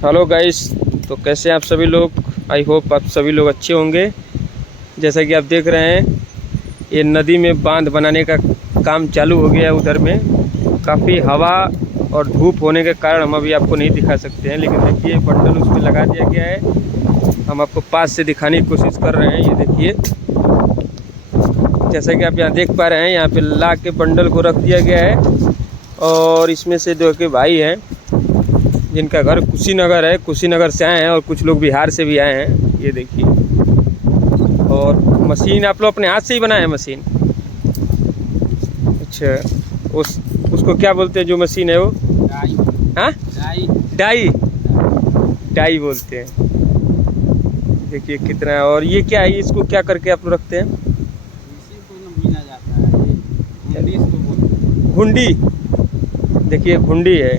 Hello guys, तो कैसे हैं आप सभी लोग। आई होप आप सभी लोग अच्छे होंगे। जैसा कि आप देख रहे हैं, ये नदी में बांध बनाने का काम चालू हो गया है। उधर में काफ़ी हवा और धूप होने के कारण हम अभी आपको नहीं दिखा सकते हैं, लेकिन देखिए बंडल उस पर लगा दिया गया है। हम आपको पास से दिखाने की कोशिश कर रहे हैं। ये देखिए, जैसा कि आप यहाँ देख पा रहे हैं, यहाँ पे ला के बंडल को रख दिया गया है। और इसमें से दो के भाई हैं जिनका घर कुशीनगर है, कुशीनगर से आए हैं, और कुछ लोग बिहार से भी आए हैं। ये देखिए, और मशीन आप लोग अपने हाथ से ही बनाए हैं मशीन। अच्छा, उसको क्या बोलते हैं जो मशीन है वो? डाई। हाँ, डाई। डाई, डाई बोलते हैं। देखिए कितना है। और ये क्या है, इसको क्या करके आप लोग रखते हैं? इसी को ना बीना जाता है, ये घुंडी इसको बोलते हैं। घुंडी। देखिए घुंडी है।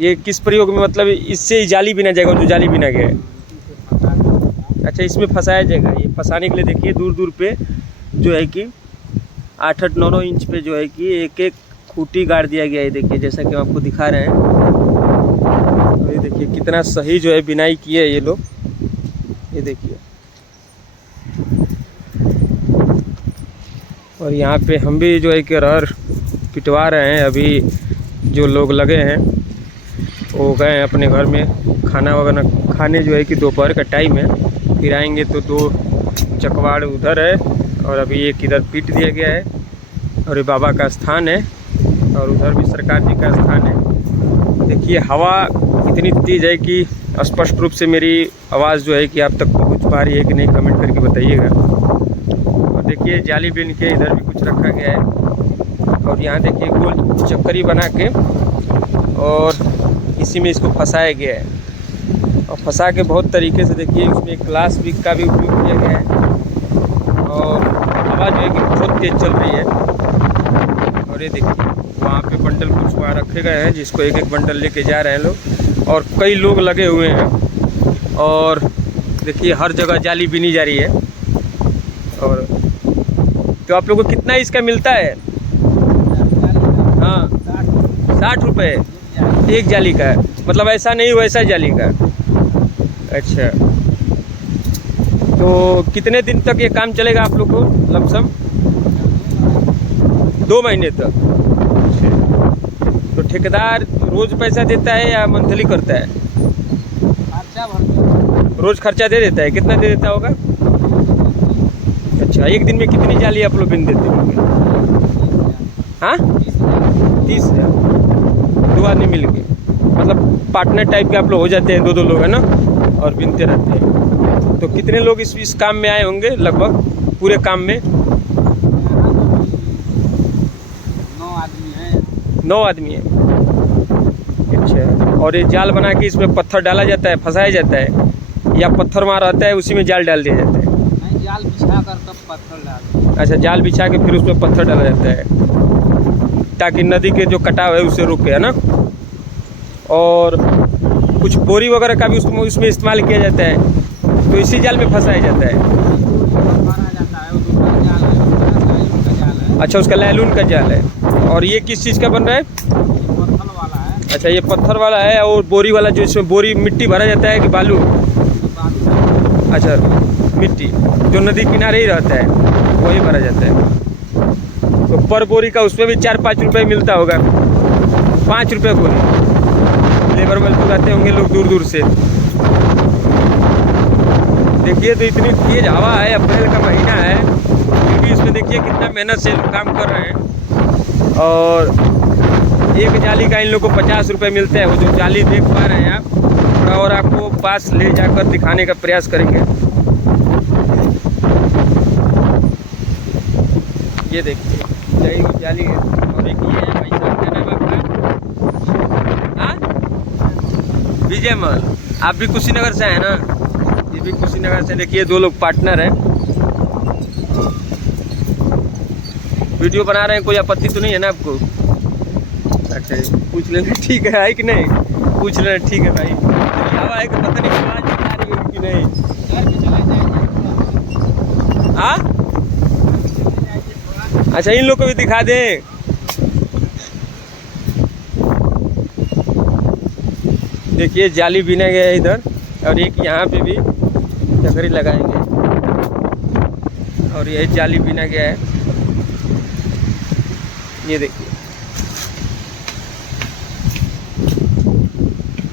ये किस प्रयोग में, मतलब इससे ही जाली बिना जाएगा, जो जाली बिना गया है। इसी से फंसा के अच्छा, इसमें फंसाया जाएगा। ये फंसाने के लिए देखिए दूर दूर पे जो है कि 8-8, 9-9 इंच पे जो है कि एक एक खूंटी गाड़ दिया गया है। देखिए, जैसा कि हम आपको दिखा रहे हैं। तो ये देखिए कितना सही जो है बिनाई की है ये लोग। ये देखिए, और यहाँ पे हम भी जो है कि रहर पिटवा रहे हैं। अभी जो लोग लगे हैं वो गए हैं अपने घर में खाना वगैरह खाने। जो है कि दोपहर का टाइम है, फिर आएंगे। तो 2 चकवाड़ उधर है और अभी एक इधर पीट दिया गया है। और ये बाबा का स्थान है, और उधर भी सरकार जी का स्थान है। देखिए हवा इतनी तेज़ है कि स्पष्ट रूप से मेरी आवाज़ जो है कि आप तक पहुंच पा रही है कि नहीं, कमेंट करके बताइएगा। और देखिए जाली बिन के इधर भी कुछ रखा गया है। और यहाँ देखिए गोल चक्करी बना के और इसी में इसको फंसाया गया है। और फंसा के बहुत तरीके से देखिए उसमें एक ग्लास भी का भी उपयोग किया गया है। और हवा जो है कि बहुत तेज़ चल रही है। और ये देखिए वहाँ पे बंडल कुछ वहाँ रखे गए हैं, जिसको एक एक बंडल लेके जा रहे हैं लोग। और कई लोग लगे हुए हैं। और देखिए हर जगह जाली बिनी जा रही है। और तो आप लोगों को कितना इसका मिलता है? हाँ, 60 रुपये एक जाली का है। मतलब ऐसा नहीं वैसा जाली का। अच्छा, तो कितने दिन तक ये काम चलेगा आप लोग को लमसम? 2 महीने तक। तो ठेकेदार रोज़ पैसा देता है या मंथली करता है? खर्चा भरते रोज़ खर्चा दे देता है। कितना दे देता होगा? अच्छा, एक दिन में कितनी जाली आप लोग बिन देते होंगे? हाँ, 30,000 2 आदमी मिल के, मतलब पार्टनर टाइप के आप लोग हो जाते हैं, 2-2 लोग है ना, और बिनते रहते हैं। तो कितने लोग इस काम में आए होंगे लगभग पूरे काम में? 9 आदमी हैं। 9 आदमी है। अच्छा, और ये जाल बना के इसमें पत्थर डाला जाता है, फंसाया जाता है, या पत्थर वहाँ रहता है उसी में जाल डाल दिया जाता है? नहीं, जाल बिछा कर तब पत्थर डाल। अच्छा, जाल बिछा के फिर उसमें पत्थर डाला जाता है ताकि नदी के जो कटाव है उसे रुके, है ना। और कुछ बोरी वगैरह का भी उसमें इस्तेमाल किया जाता है, तो इसी जाल में फंसाया जाता है। मारा जाता है, वो दूसरा जाल है, लाइलून का जाल है। अच्छा, उसका लैलून का जाल है। और ये किस चीज़ का बन रहा है? पत्थर वाला है। अच्छा, ये पत्थर वाला है। और बोरी वाला जो इसमें बोरी मिट्टी भरा जाता है कि बालू? अच्छा, मिट्टी जो नदी किनारे ही रहता है वही भरा जाता है। तो पर बोरी का उसमें भी 4-5 रुपये मिलता होगा। 5 रुपये बोरी। लेबर मजदूर आते होंगे लोग दूर दूर से। देखिए तो इतनी तेज हवा है, अप्रैल का महीना है, फिर भी इसमें देखिए कितना मेहनत से लोग काम कर रहे हैं। और एक जाली का इन लोगों को 50 रुपये मिलते हैं। वो जो जाली देख पा रहे हैं आप, थोड़ा और आपको पास ले जाकर दिखाने का प्रयास करेंगे। ये देखिए यही जाली है। और एक ये है भाई साहब, क्या नाम है आपका? हाँ, विजयमल। आप भी कुशीनगर से हैं ना? ये भी कुशीनगर से। देखिए 2 लोग पार्टनर हैं, वीडियो बना रहे हैं। कोई आपत्ति तो नहीं है ना आपको? अच्छा, पूछ लेना ठीक है कि नहीं? पूछ लेना ठीक है भाई। हवा है कि पता नहीं आवाज़ आ रही है कि नहीं। हाँ, अच्छा, इन लोग को भी दिखा दें। देखिए जाली बिना गया है इधर, और एक यहाँ पे भी टकरी लगाएंगे और यही जाली बिना गया है। ये देखिए,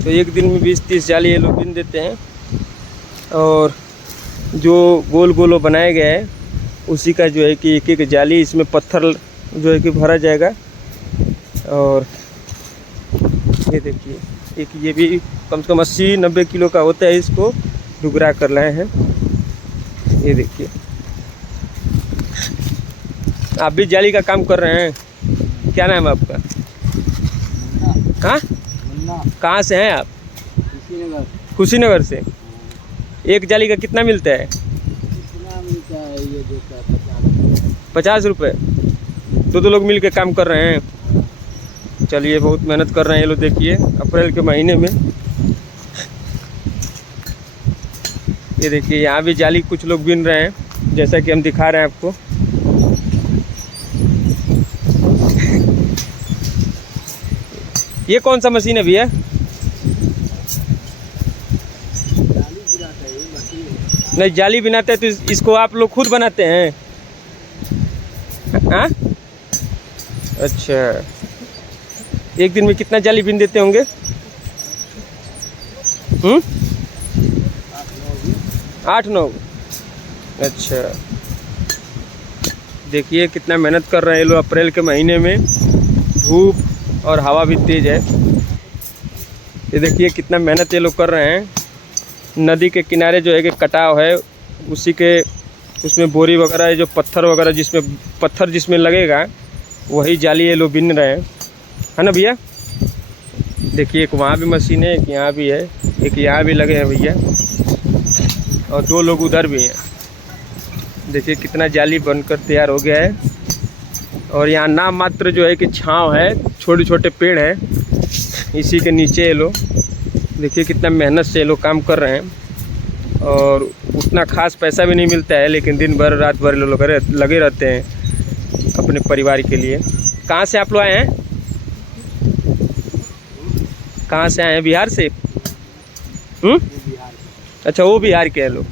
तो एक दिन में 20-30 जाली ये लोग बिन देते हैं। और जो गोल गोल बनाया गया है उसी का जो है कि एक एक जाली, इसमें पत्थर जो है कि भरा जाएगा। और ये देखिए, एक ये भी कम से कम 80-90 किलो का होता है, इसको डुगरा कर लाए हैं। ये देखिए, आप भी जाली का काम कर रहे हैं? क्या नाम है आपका? हाँ, कहाँ से हैं आप? कुशीनगर से। एक जाली का कितना मिलता है? ये 50 रुपये। दो लोग मिल के काम कर रहे हैं। चलिए, बहुत मेहनत कर रहे हैं ये लोग। देखिए, अप्रैल के महीने में ये देखिए, यहाँ भी जाली कुछ लोग बिन रहे हैं, जैसा कि हम दिखा रहे हैं आपको। ये कौन सा मशीन है भैया? नहीं, जाली बनाते हैं तो इसको आप लोग खुद बनाते हैं? हाँ, अच्छा। एक दिन में कितना जाली बिन देते होंगे? 8-9। अच्छा, देखिए कितना मेहनत कर रहे हैं ये लोग। अप्रैल के महीने में धूप और हवा भी तेज़ है। ये देखिए कितना मेहनत ये लोग कर रहे हैं। नदी के किनारे जो है कि कटाव है, उसी के उसमें बोरी वगैरह, जो पत्थर वगैरह जिसमें लगेगा वही जाली ये लोग बिन रहे हैं, है ना भैया? देखिए, एक वहाँ भी मशीन है, एक यहाँ भी है, एक यहाँ भी लगे हैं भैया, और 2 लोग उधर भी हैं। देखिए कितना जाली बनकर तैयार हो गया है। और यहाँ नाम मात्र जो है कि छांव है, छोटे छोटे पेड़ हैं, इसी के नीचे ये लोग देखिए कितना मेहनत से ये लोग काम कर रहे हैं। और उतना खास पैसा भी नहीं मिलता है, लेकिन दिन भर रात भर लोग लगे रहते हैं अपने परिवार के लिए। कहाँ से आप लोग आए हैं? कहाँ से आए हैं? बिहार से? अच्छा, वो बिहार के हैं लोग,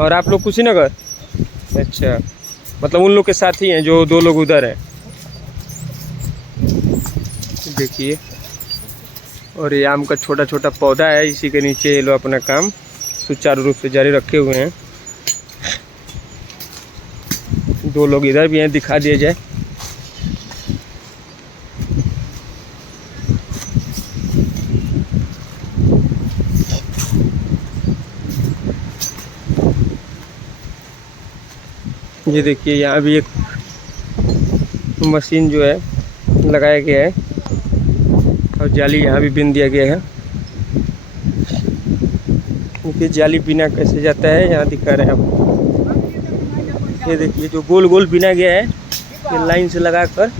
और आप लोग कुशीनगर? अच्छा, मतलब उन लोग के साथ ही हैं जो 2 लोग उधर हैं। देखिए, और ये आम का छोटा छोटा पौधा है, इसी के नीचे ये लोग अपना काम सुचारू रूप से जारी रखे हुए हैं। 2 लोग इधर भी हैं, दिखा दिए जाए। ये देखिए, यहाँ भी एक मशीन जो है लगाया गया है, और जाली यहाँ भी बिन दिया गया है। देखिए जाली बिना कैसे जाता है, यहाँ दिखा रहे हैं आपको। ये देखिए, जो गोल गोल बिना गया है, ये लाइन से लगाकर